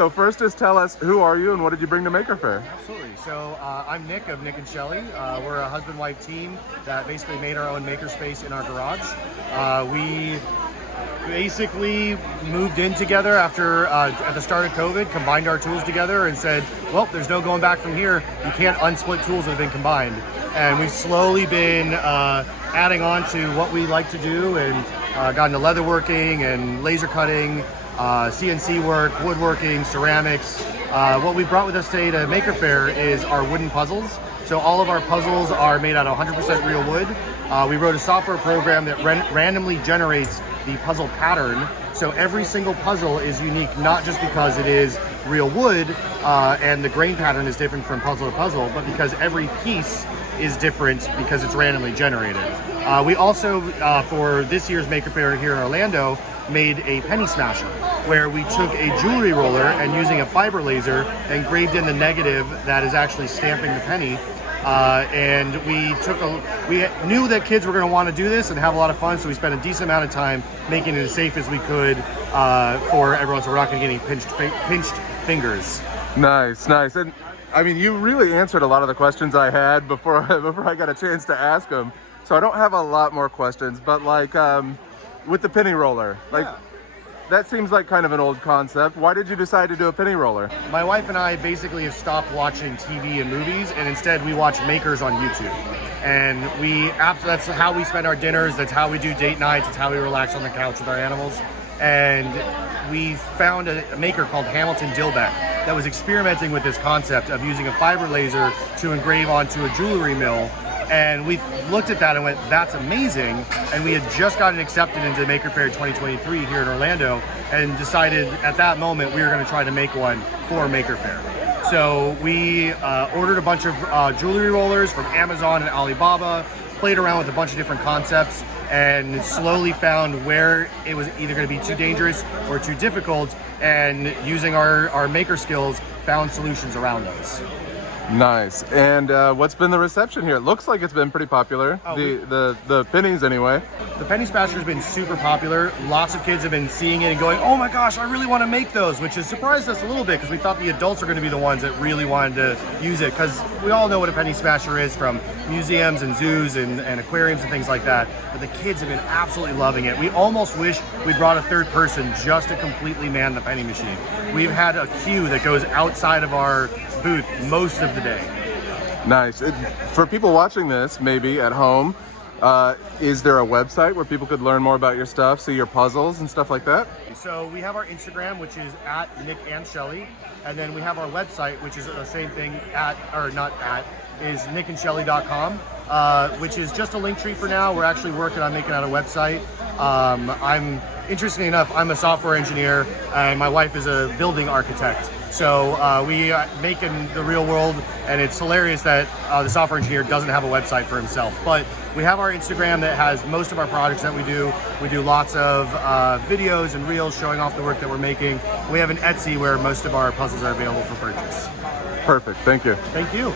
So first, just tell us, who are you and what did you bring to Maker Faire? Absolutely. So I'm Nick of Nick and Shelly. We're a husband-wife team that basically made our own makerspace in our garage. We basically moved in together after at the start of COVID, combined our tools together and said, well, there's no going back from here. You can't unsplit tools that have been combined. And we've slowly been adding on to what we like to do and got into leatherworking and laser cutting, CNC work, woodworking, ceramics. What we brought with us today to Maker Faire is our wooden puzzles. So all of our puzzles are made out of 100% real wood. We wrote a software program that randomly generates the puzzle pattern. So every single puzzle is unique, not just because it is real wood and the grain pattern is different from puzzle to puzzle, but because every piece is different because it's randomly generated. We also, for this year's Maker Faire here in Orlando, made a penny smasher, where we took a jewelry roller and using a fiber laser engraved in the negative that is actually stamping the penny. And we knew that kids were going to want to do this and have a lot of fun, so we spent a decent amount of time making it as safe as we could for everyone, so we're not going to get any pinched fingers. Nice. And I mean, you really answered a lot of the questions I had before I got a chance to ask them. So I don't have a lot more questions, but like with the penny roller, like that seems like kind of an old concept. Why did you decide to do a penny roller? My wife and I basically have stopped watching TV and movies, and instead we watch makers on YouTube. And that's how we spend our dinners, that's how we do date nights, it's how we relax on the couch with our animals. And we found a maker called Hamilton Dilbeck that was experimenting with this concept of using a fiber laser to engrave onto a jewelry mill. And we looked at that and went, that's amazing. And we had just gotten accepted into Maker Faire 2023 here in Orlando and decided at that moment we were going to try to make one for Maker Faire. So we ordered a bunch of jewelry rollers from Amazon and Alibaba, played around with a bunch of different concepts, and slowly found where it was either going to be too dangerous or too difficult, and using our maker skills, found solutions around those. Nice. And what's been the reception here? It looks like it's been pretty popular. The pennies anyway. The penny smasher has been super popular. Lots of kids have been seeing it and going, oh my gosh, I really want to make those, which has surprised us a little bit because we thought the adults are going to be the ones that really wanted to use it, because we all know what a penny smasher is from museums and zoos and aquariums and things like that. But the kids have been absolutely loving it. We almost wish we brought a third person just to completely man the penny machine. We've had a queue that goes outside of our booth most of the day. Nice. For people watching this, maybe at home, is there a website where people could learn more about your stuff, see your puzzles and stuff like that? So we have our Instagram, which is at Nick and Shelly, and then we have our website, which is the same thing is nickandshelly.com, which is just a link tree for now. We're actually working on making out a website. Interestingly enough, I'm a software engineer and my wife is a building architect. So we make in the real world, and it's hilarious that the software engineer doesn't have a website for himself. But we have our Instagram that has most of our projects that we do. We do lots of videos and reels showing off the work that we're making. We have an Etsy where most of our puzzles are available for purchase. Perfect. Thank you. Thank you.